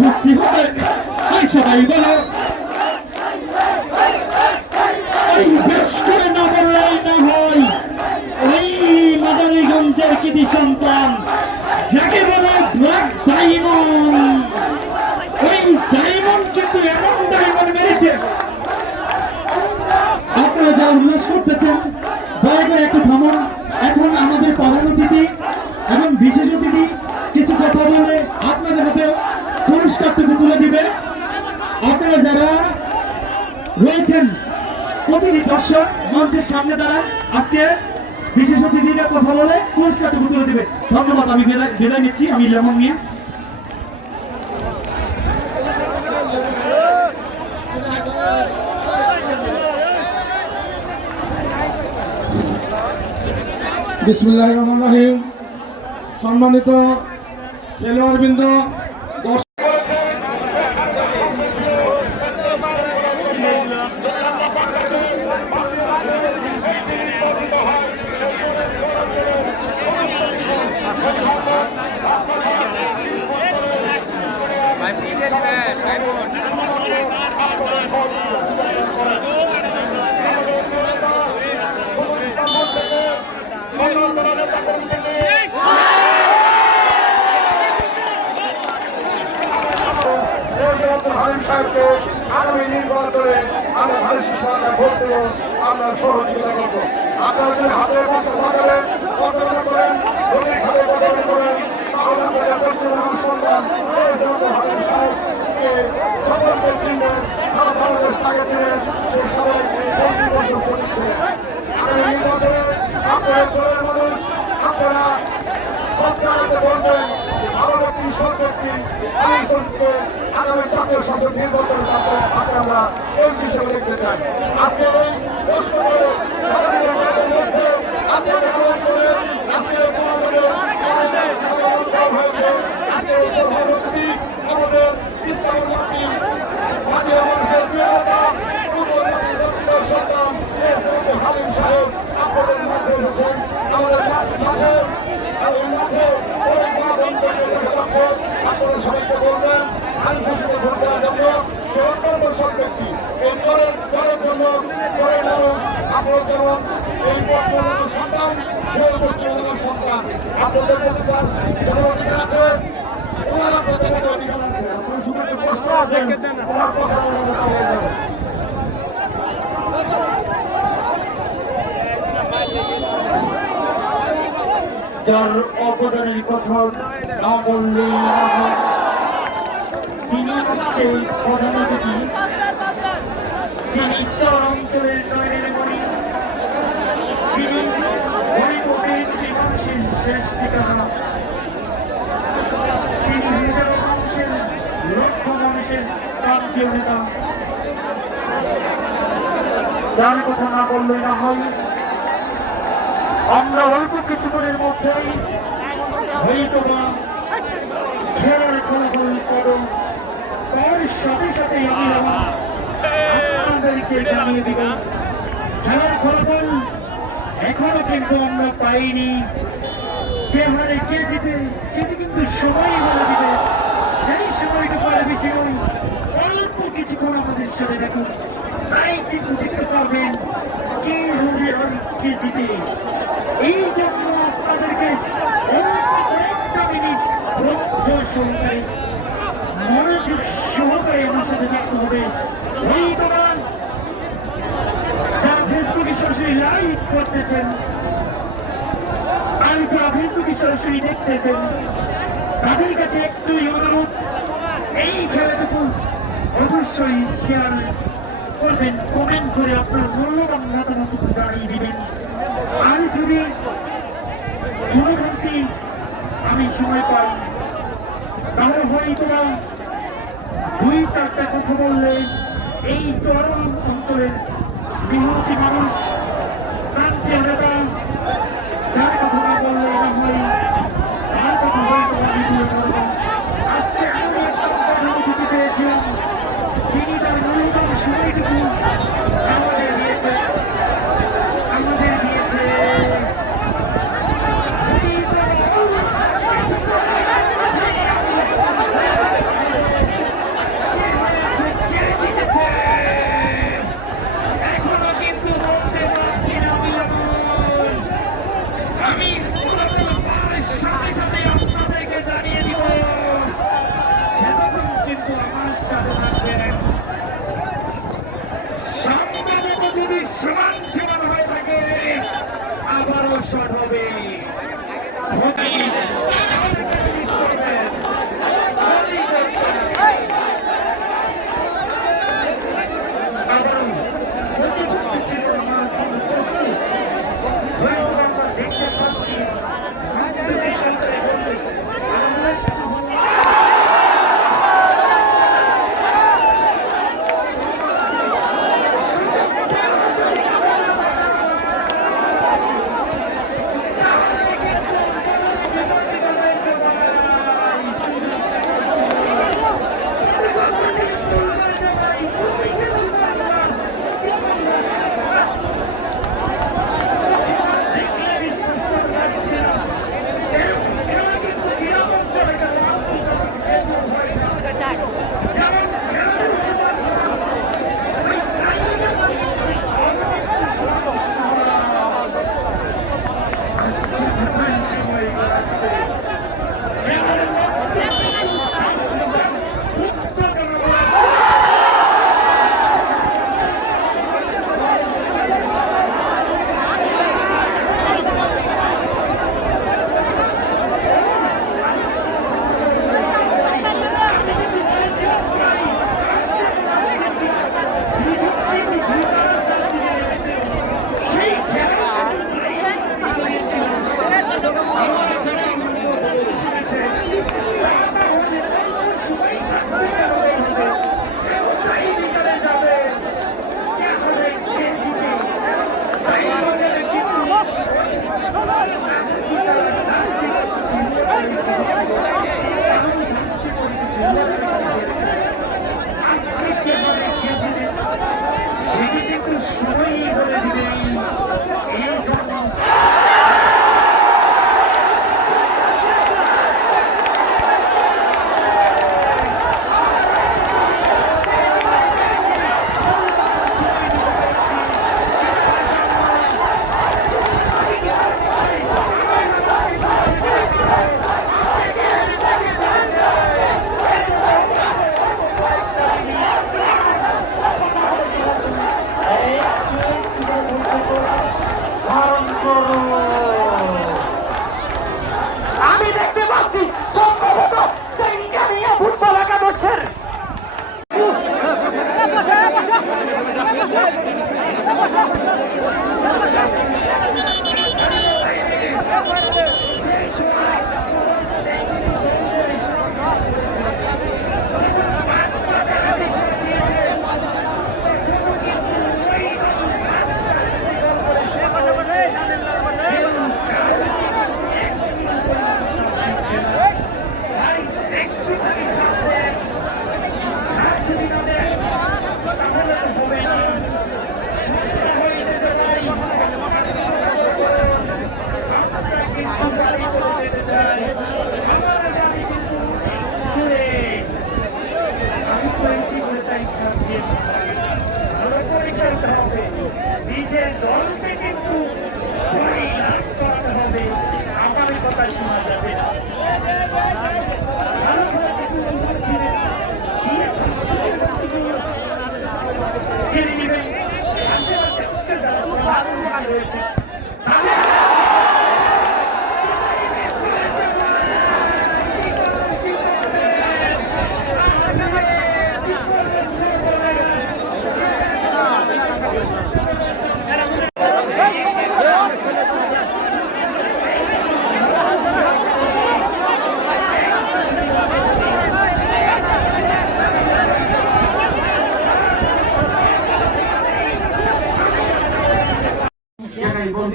ভক্তি হবে। এই সবাই বলো। করে না বললেই না হয়। ওই মাদারীগঞ্জের কৃতি সন্তান, যাকে বলে ব্ল্যাক ডায়মন্ড ওই ডায়মন্ড কিন্তু এমন ডায়মন্ড মেরেছে। আপনারা যা উল্লাস করতেছেন, দয়া করে একটু থামুন। এখন আমাদের প্রধান অতিথি এবং বিশেষ অতিথি কিছু কথা বলে আপনাদের হাতে পুরস্কারটুকু তুলে দিবে আপনারা যারা রয়েছেন দর্শক, মঞ্চের সামনে দাঁড়ান। আজকে বিশেষ অতিথিরা কথা বলে পুরস্কারটুকু তুলে দিবে ধন্যবাদ, আমি বিদায় নিচ্ছি, আমি লেমন মিয়া। বিসমুল্লাহ রহমান রাহিম। সম্মানিত খেলোয়াড়বৃন্দ সাহেবকে আগামী নির্বাচনে আমরা ভারত সরকার ভোট দেব, আমরা সহযোগিতা করব। আপনারা যদি হাতের মতো বাজারেন পছন্দ করেন গরিব ভাবে পছন্দ করেন তাহলে আপনারা পরিচালনার সন্তান হারিম সাহেবকে সকলকে চিনবেন সারা বাংলাদেশ তাকে চিনেন, সে সবাই বসে ছিলেন আগামী নির্বাচনে আপনারা জয়ের মানুষ, আপনারা সব জায়গাতে বলবেন সৎ ব্যক্তি আইন সংসদকে আগামী জাতীয় সংসদ নির্বাচন তাকে আমরা এমপি হিসেবে দেখতে চাই। আজকে এই আজকে চরের চরের জন্য চরের মানুষ আপনার যেমন এই পরিচালনার সন্তান সেই পরিচালনার সন্তান। আপনাদের প্রতি তার যেমন অধিকার আছে ওনার আপনাদের প্রতি অধিকার আছে আপনারা শুধু একটু কষ্ট আছেন ওনার কথা মনে চালিয়ে যাবেন যার অবদানের কথা না বললেই তিনি যার কথা না বললেই না হয় আমরা অল্প কিছুদিনের মধ্যেই হয়তো বা খেলার ফলাফল করো তার সাথে সাথে আমি আপনাদেরকে জানিয়ে দিব খেলার ফলাফল এখনও কিন্তু আমরা পাইনি কে হারে কে জিতে সেটি কিন্তু সময় বলে দিবে। সেই সময়টুকু আর বেশি নয়, অল্প কিছুক্ষণ আমাদের সাথে দেখুন, তাই কিন্তু দেখতে পারবেন কে হারে আর কে জিতে। এই জন্য আপনাদেরকে কয়েকটা মিনিট ধৈর্য সহকারে মনোযোগ সহকারে আমার সাথে দেখতে হবে। এই দোকান সরাসরি করতেছেন। আর যারা ফেসবুকে সরাসরি দেখতেছেন। তাদের কাছে একটুই অনুরোধ এই খেলাটুকু অবশ্যই শেয়ার করবেন, কমেন্ট করে আপনার মূল্যবান মতামত জানিয়ে দিবেন। আর যদি কোনোখানটি আমি সময় পাই, তাহলে হয়তো দুই চারটা কথা বললে এই চরম অঞ্চলের বিহতি মানুষ প্রান্তীয় নেতা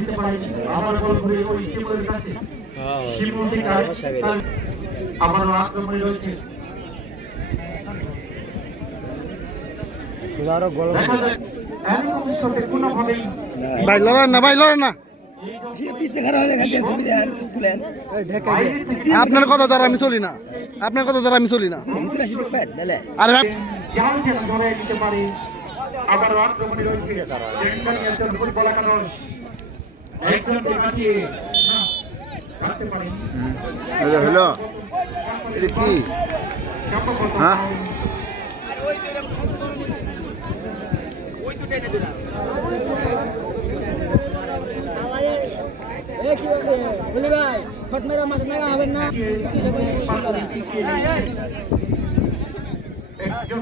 দিতে পারেনি। আবার বল ঘুরে ওই শিমুলের কাছে শিমুল থেকে আরেক- আবারও আক্রমণে রয়েছে। দেখা যাক, এমন ভবিষ্যতে কোনোভাবেই ভাই লড়েন না ভাই লড়েন না। আপনার কথা দ্বারা আমি চলি না। আপনার কথা দ্বারা আমি চলি না। আরে ভাই। আক্রমণে রয়েছে। একজন একজন না, রাখতে পারেনি। হ্যালো হ্যালো এটা কি? হ্যাঁ? একজন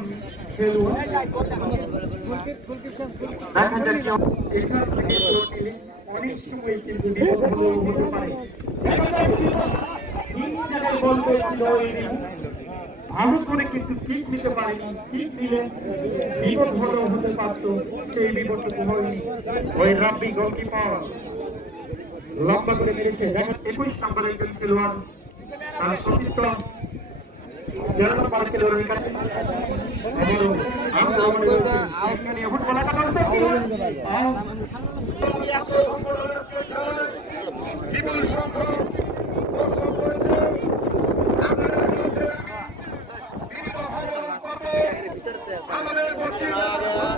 খেলোয়াড়। অনেক কিন্তু ভালো করে কিন্তু কিক নিতে পারেনি কিক নিলে বিপদ হলেও হতে পারতো সেই বিপদটুকু হয়নি ওই রাব্বি গোলকিপার লম্বা করে মেরেছে একুশ নম্বর একজন খেলোয়াড় তার সতীর্থ তেরো নম্বর খেলোয়াড়ের বিপুল সংখ্যক দর্শক রয়েছে আপনারা রয়েছে আমাদের পশ্চিমবঙ্গ